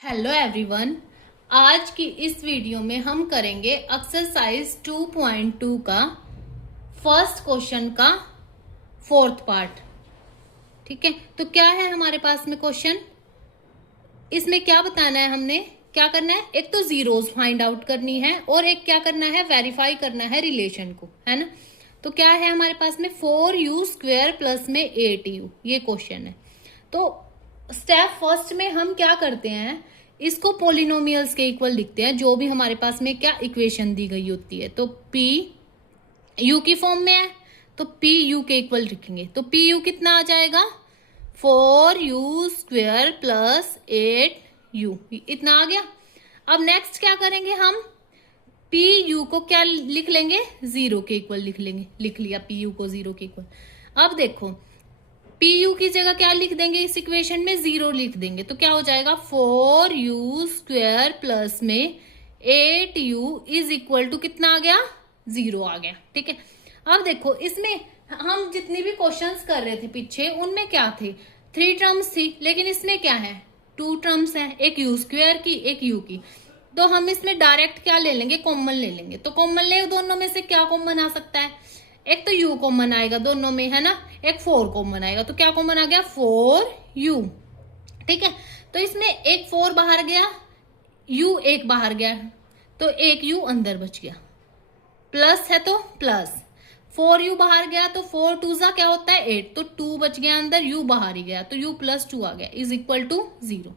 Hello everyone. आज की इस वीडियो में हम करेंगे एक्सरसाइज 2.2 का फर्स्ट क्वेश्चन का फोर्थ पार्ट। ठीक है, तो क्या है हमारे पास में क्वेश्चन, इसमें क्या बताना है, हमने क्या करना है, एक तो जीरोस फाइंड आउट करनी है और एक क्या करना है, वेरीफाई करना है रिलेशन को, है ना। तो क्या है हमारे पास में 4u² प्लस में 8u, ये क्वेश्चन है। तो स्टेप फर्स्ट में हम क्या करते हैं, इसको पोलिनोमियल्स के इक्वल लिखते हैं, जो भी हमारे पास में क्या इक्वेशन दी गई होती है। तो p u की फॉर्म में है तो p u के इक्वल लिखेंगे। तो p u कितना आ जाएगा, 4u² प्लस 8u, इतना आ गया। अब नेक्स्ट क्या करेंगे, हम पी यू को क्या लिख लेंगे, जीरो के इक्वल लिख लेंगे। लिख लिया पी यू को जीरो के इक्वल। अब देखो पी यू की जगह क्या लिख देंगे, इस इक्वेशन में जीरो लिख देंगे। तो क्या हो जाएगा, 4u² प्लस में 8u इज इक्वल टू कितना आ गया, जीरो आ गया। ठीक है, अब देखो इसमें हम जितनी भी क्वेश्चंस कर रहे थे पीछे, उनमें क्या थे, 3 टर्म्स थी, लेकिन इसमें क्या है, 2 टर्म्स है, एक u² की एक u की। तो हम इसमें डायरेक्ट क्या ले लेंगे, कॉमन ले लेंगे। तो कॉमन ले, दोनों में से क्या कॉमन आ सकता है, एक तो u कॉमन आएगा दोनों में, है ना, एक 4 कॉमन आएगा। तो क्या कॉमन आ गया, 4u। ठीक है, तो इसमें एक 4 बाहर गया, u एक बाहर गया, तो एक u अंदर बच गया। प्लस है तो प्लस, 4u बाहर गया तो 4 2 जा क्या होता है 8, तो 2 बच गया अंदर, u बाहर ही गया, तो u प्लस 2 आ गया इज इक्वल टू 0।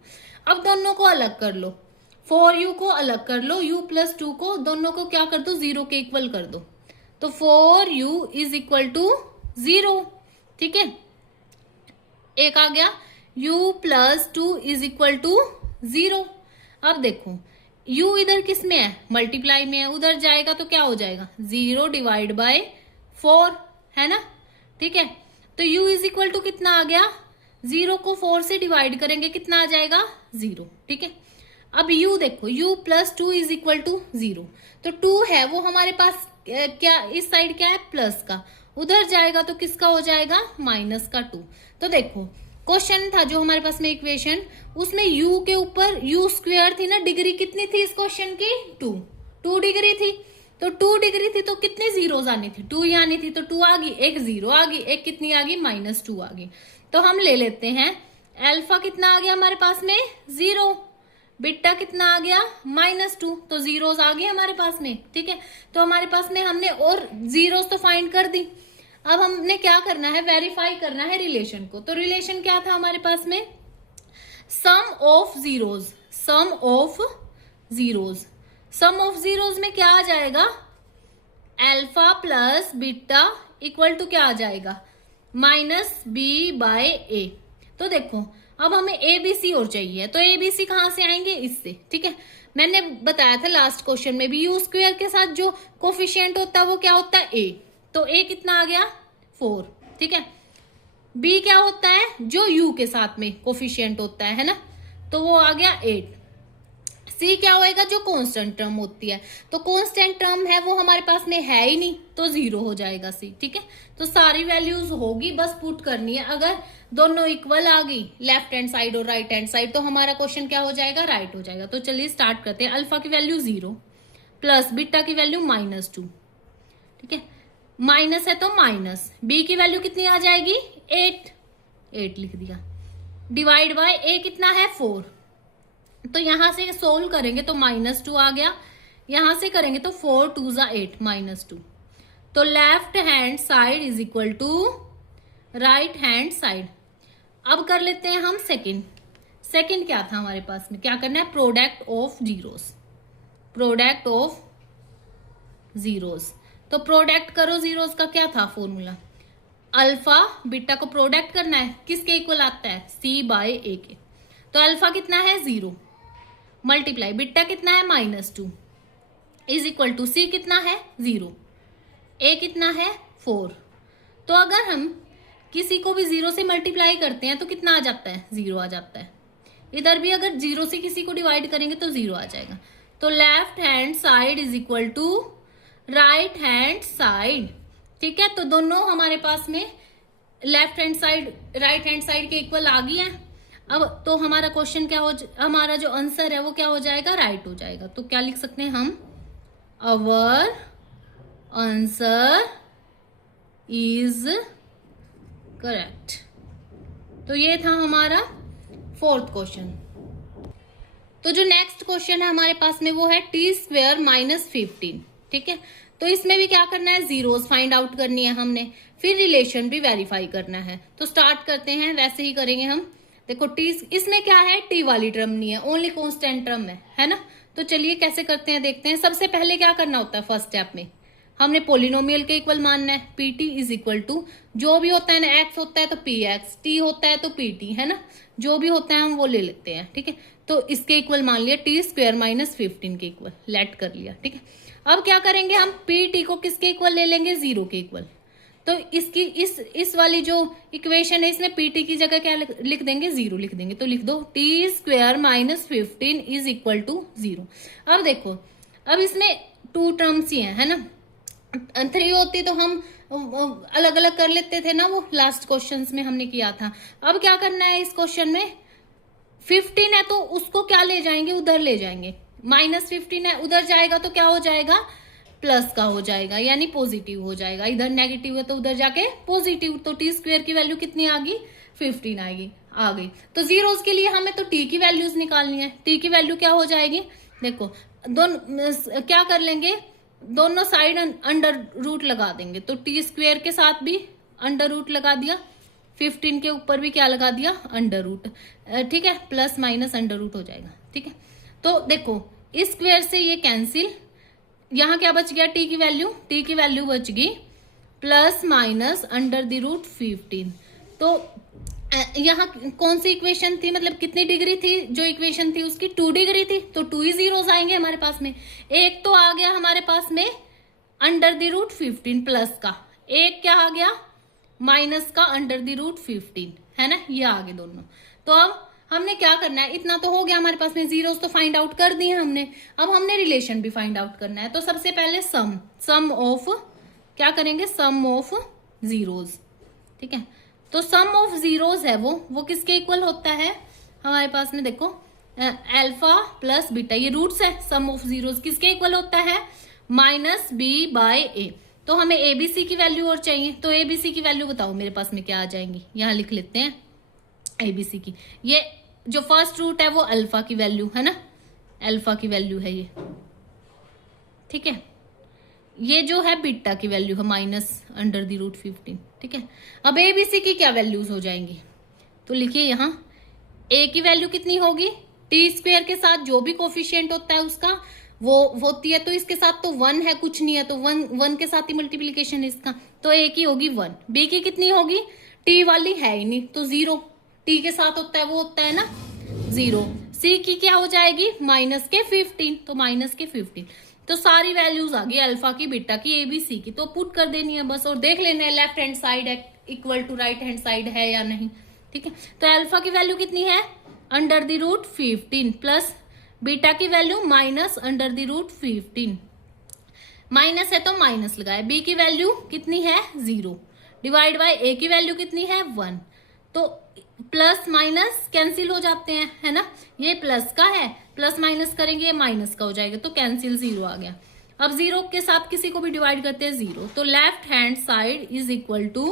अब दोनों को अलग कर लो, 4u को अलग कर लो, u प्लस 2 को दोनों को क्या कर दो, 0 के इक्वल कर दो। तो 4u इज इक्वल टू 0। ठीक है, एक आ गया, u plus 2 is equal to 0। अब देखो u इधर किस में है, मल्टीप्लाई में है, उधर जाएगा तो क्या हो जाएगा, 0 डिवाइड बाय 4, है ना। ठीक है, तो u इज इक्वल टू कितना आ गया, 0 को 4 से डिवाइड करेंगे कितना आ जाएगा, 0। ठीक है, अब u देखो, u plus 2 is equal to 0। तो 2 है वो हमारे पास क्या, इस साइड क्या है, प्लस का, उधर जाएगा तो किसका हो जाएगा, माइनस का 2। तो देखो क्वेश्चन था जो हमारे पास में इक्वेशन, उसमें u के ऊपर u² थी ना, डिग्री कितनी थी इस क्वेश्चन की, 2 डिग्री थी। तो 2 डिग्री थी तो कितने जीरोस आनी थी, 2 ही आनी थी, तो 2 आ गई, एक 0 आ गई, एक कितनी आ गई, -2 आ गई। तो हम ले लेते हैं अल्फा कितना आ गया हमारे पास में, 0, बीटा कितना आ गया, -2, तो जीरोस आ गए हमारे पास में। ठीक है, तो हमारे पास में हमने और जीरोस तो फाइंड कर दी। अब हमने क्या करना है, वेरीफाई करना है रिलेशन को। तो रिलेशन क्या था हमारे पास में, sum of zeros, sum of zeros, sum of zeros में क्या आ जाएगा, alpha plus beta equal to क्या आ जाएगा, -b/a। तो देखो अब हमें ए बी सी और चाहिए, तो ए बी सी कहां से आएंगे, इससे। ठीक है, मैंने बताया था लास्ट क्वेश्चन में भी, u² के साथ जो कोफिशिएंट होता है वो क्या होता है, a। तो a कितना आ गया, 4। ठीक है, b क्या होता है, जो u के साथ में कोफिशिएंट होता है ना, तो वो आ गया 8। सी क्या होएगा, जो कांस्टेंट टर्म होती है, तो कांस्टेंट टर्म है वो हमारे पास में है ही नहीं, तो 0 हो जाएगा सी। ठीक है, तो सारी वैल्यूज होगी, बस पुट करनी है। अगर दोनों इक्वल आ गई, लेफ्ट हैंड साइड और राइट हैंड साइड, तो हमारा क्वेश्चन क्या हो जाएगा, राइट हो जाएगा। तो चलिए स्टार्ट करते हैं। अल्फा की वैल्यू 0 प्लस बीटा की वैल्यू -2। ठीक है, माइनस है तो माइनस, बी की वैल्यू कितनी आ जाएगी, 8 लिख दिया, डिवाइड बाय ए कितना है, 4। तो यहां से सोल्व करेंगे तो -2 आ गया, यहां से करेंगे तो 4 2 जा 8, -2। तो left hand side is equal to right hand side. अब कर लेते हैं हम सेकंड। सेकंड क्या था हमारे पास में, क्या करना है, product of zeros, product of zeros. तो प्रोडक्ट करो जीरोस का क्या था फॉर्मूला, अल्फा बीटा को प्रोडक्ट करना है, किसके इक्वल आता है, c/a के। तो अल्फा कितना है, 0 मल्टीप्लाई बीटा कितना है, -2 इज इक्वल टू सी कितना है, 0, ए कितना है, 4। तो अगर हम किसी को भी 0 से मल्टीप्लाई करते हैं तो कितना आ जाता है, 0 आ जाता है। इधर भी अगर 0 से किसी को डिवाइड करेंगे तो 0 आ जाएगा। तो left hand side is equal to right hand side. ठीक है, तो दोनों हमारे पास में left hand side right hand side के इक्वल आ गई है। अब तो हमारा क्वेश्चन क्या हमारा जो आंसर है वो क्या हो जाएगा, राइट हो जाएगा। तो क्या लिख सकते हैं हम, अवर आंसर इज करेक्ट। तो ये था हमारा फोर्थ क्वेश्चन। तो जो नेक्स्ट क्वेश्चन है हमारे पास में वो है t² माइनस 15। ठीक है, तो इसमें भी क्या करना है, जीरोस फाइंड आउट करनी है हमने, फिर रिलेशन भी वेरीफाई करना है। तो स्टार्ट करते हैं, वैसे ही करेंगे हम। देखो टी, इसमें क्या है, टी वाली टर्म नहीं है, ओनली कांस्टेंट टर्म है ना। तो चलिए कैसे करते हैं देखते हैं। सबसे पहले क्या करना होता है, फर्स्ट स्टेप में हमने पोलिनोमियल के इक्वल मानना है। P T is equal to जो भी होता है ना, एक्स होता है तो पी एक्स, टी होता है तो पी टी, है ना, जो भी होता है हम वो ले लेते हैं। ठीक है, तो इसके इक्वल मान लिया t² माइनस 15 के इक्वल, लेट कर लिया। ठीक है, अब क्या करेंगे हम, पी टी को किसके इक्वल ले लेंगे, 0 के इक्वल। तो इसकी इस वाली जो इक्वेशन है इसमें पी टी की जगह क्या लिख देंगे, 0 लिख देंगे। तो लिख दो t² minus 15 is equal to 0। अब देखो, अब इसमें 2 टर्म्स ही है ना, 3 होती तो हम अलग अलग कर लेते थे ना, वो लास्ट क्वेश्चंस में हमने किया था। अब क्या करना है, इस क्वेश्चन में 15 है तो उसको क्या ले जाएंगे, उधर ले जाएंगे। माइनस 15 है, उधर जाएगा तो क्या हो जाएगा, प्लस का हो जाएगा, यानी पॉजिटिव हो जाएगा। इधर नेगेटिव है तो उधर जाके पॉजिटिव। तो t² की वैल्यू कितनी आ गई, 15 आएगी, आ गई। तो जीरोस के लिए हमें तो t की वैल्यूज निकालनी है। t की वैल्यू क्या हो जाएगी, देखो दोनों क्या कर लेंगे, दोनों साइड अंडर रूट लगा देंगे। तो t² के साथ भी अंडर रूट लगा दिया, 15 के ऊपर भी क्या लगा दिया, अंडर रूट। ठीक है, प्लस माइनस अंडर रूट हो जाएगा। ठीक है, तो देखो इस स्क्वायर से ये कैंसिल, यहां क्या बच गया, t की वैल्यू बच गई plus minus under the root 15। तो यहाँ कौन सी इक्वेशन थी, मतलब कितनी डिग्री थी जो इक्वेशन थी उसकी, 2 डिग्री थी। तो 2 ही जीरोस आएंगे हमारे पास में। एक तो आ गया हमारे पास में अंडर द रूट 15 प्लस का, एक क्या आ गया, माइनस का अंडर द रूट 15, है ना, ये आ गए दोनों। तो अब हमने क्या करना है, इतना तो हो गया हमारे पास में, जीरोस तो फाइंड आउट कर दिए हमने। अब हमने रिलेशन भी फाइंड आउट करना है। तो सबसे पहले सम ऑफ क्या करेंगे, सम ऑफ जीरोस। ठीक है, तो सम ऑफ जीरोस है वो किसके इक्वल होता है हमारे पास में, देखो अल्फा प्लस बीटा, ये रूट्स है। सम ऑफ जीरोस किसके इक्वल होता है, माइनस बी बाय ए। तो हमें एबीसी की वैल्यू और चाहिए, तो एबीसी की वैल्यू बताओ मेरे पास में क्या आ जाएंगी, यहां लिख लेते हैं एबीसी की। ये जो फर्स्ट रूट है वो अल्फा की वैल्यू है ना, अल्फा की वैल्यू है ये। ठीक है, ये जो है बीटा की वैल्यू है माइनस अंडर द रूट 15। ठीक है, अब एबीसी की क्या वैल्यूज हो जाएंगी, तो लिखिए यहां ए की वैल्यू कितनी होगी, t² के साथ जो भी कोफिशिएंट होता है उसका वो होती है, तो इसके साथ तो 1 है, कुछ नहीं है, तो 1 के साथ ही मल्टीप्लीकेशन इसका, तो ए की होगी 1। बी की कितनी होगी, टी वाली है ही नहीं तो 0, टी के साथ होता है वो होता है ना 0। सी की क्या हो जाएगी, माइनस के 15, तो माइनस के 15। तो सारी वैल्यूज आ गई, अल्फा की, बीटा की, ए बी सी की, तो पुट कर देनी है बस, और देख लेना है लेफ्ट हैंड साइड है equal to right hand side है या नहीं। ठीक है, तो अल्फा की वैल्यू कितनी है, under the root 15 plus beta की value minus under the root 15, minus है तो माइनस लगाए। बी की वैल्यू कितनी है, 0 डिवाइड बाय ए की वैल्यू कितनी है, 1। तो प्लस माइनस कैंसिल हो जाते हैं, है ना, ये प्लस का है, प्लस माइनस करेंगे ये माइनस का हो जाएगा, तो कैंसिल 0 आ गया। अब 0 के साथ किसी को भी डिवाइड करते हैं 0, तो left hand side is equal to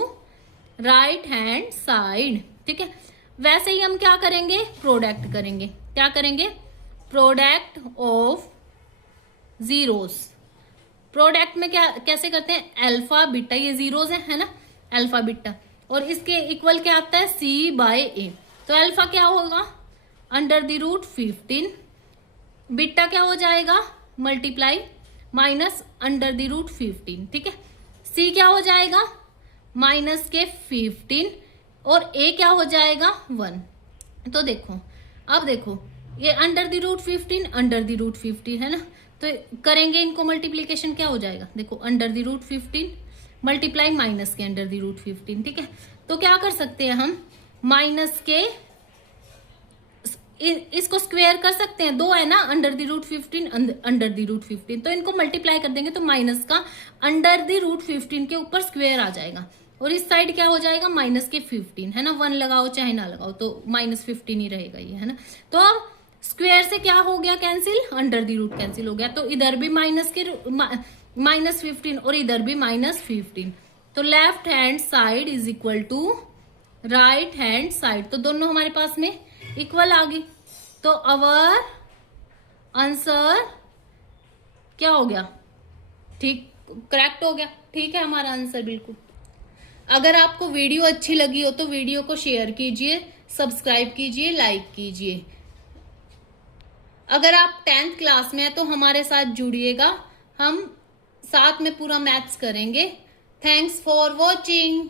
right hand side. ठीक है, वैसे ही हम क्या करेंगे, प्रोडक्ट करेंगे। क्या करेंगे, प्रोडक्ट ऑफ जीरोस। प्रोडक्ट में क्या कैसे करते हैं, अल्फा बीटा, ये जीरोस है ना, अल्फा बीटा, और इसके इक्वल क्या आता है, सी बाय ए। तो अल्फा क्या होगा, अंडर द रूट 15, बीटा क्या हो जाएगा, multiply minus under the root 15। ठीक है, सी क्या हो जाएगा, माइनस के 15, और ए क्या हो जाएगा, 1। तो देखो, अब देखो ये under the root 15 under the root 15 है ना, तो करेंगे इनको मल्टीप्लीकेशन, क्या हो जाएगा, देखो under the root 15 multiply minus के अंडर द रूट 15। ठीक है, तो क्या कर सकते हैं हम, माइनस के इसको स्क्वायर कर सकते हैं, 2 है ना, under the root 15 under the root 15, तो इनको मल्टीप्लाई कर देंगे तो माइनस का अंडर द रूट 15 के ऊपर स्क्वायर आ जाएगा। और इस साइड क्या हो जाएगा माइनस के 15 है ना, 1 लगाओ चाहे ना लगाओ तो -15 ही रहेगा ये, है ना। तो अब स्क्वायर से क्या हो गया cancel, under the root cancel हो गया, तो इधर भी -15 और इधर भी -15, तो left hand side is equal to right hand side, तो दोनों हमारे पास में इक्वल आ गई। तो अवर आंसर क्या हो गया, ठीक करेक्ट हो गया, ठीक है हमारा आंसर बिल्कुल। अगर आपको वीडियो अच्छी लगी हो तो वीडियो को शेयर कीजिए, सब्सक्राइब कीजिए, लाइक कीजिए। अगर आप 10th क्लास में है तो हमारे साथ जुड़िएगा, हम साथ में पूरा मैथ्स करेंगे। Thanks for watching.